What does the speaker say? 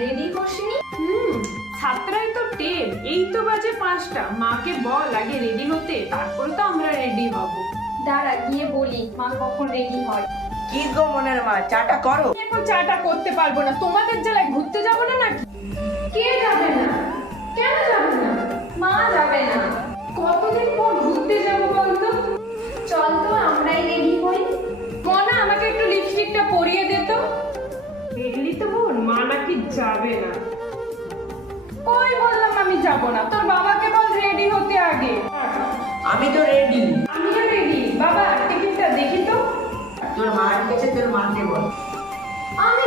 Ready হসনি? সাতটায় তো train, এই তো বাজে 5টা। মাকে বল আগে রেডি হতে, তারপরে তো আমরা রেডি হব। দাঁড়া গিয়ে বলি মা কখন রেডি হয়। কি গো মনের মা, চাটা করো। এখন চাটা করতে পারবো না, তোমাদের জেলায় ঘুরতে যাবো না নাকি? কে যাবে না? কেন যাবে না? মা যাবে না। কতদিন পর ঘুরতে যাবো বলতো? চল তো আমরাই রেডি হই। মনা আমাকে একটু লিপস্টিকটা পরিয়ে দে তো। দেখলি তো বোন, মা নাকি যাবে না। ওই বললাম আমি যাব না, তোর বাবাকে বল রেডি হতে আগে। আমি তো রেডি। আমিও রেডি। বাবা টিকিটটা দেখি তো। তোর মার কাছে তোর মাকে বল। আমি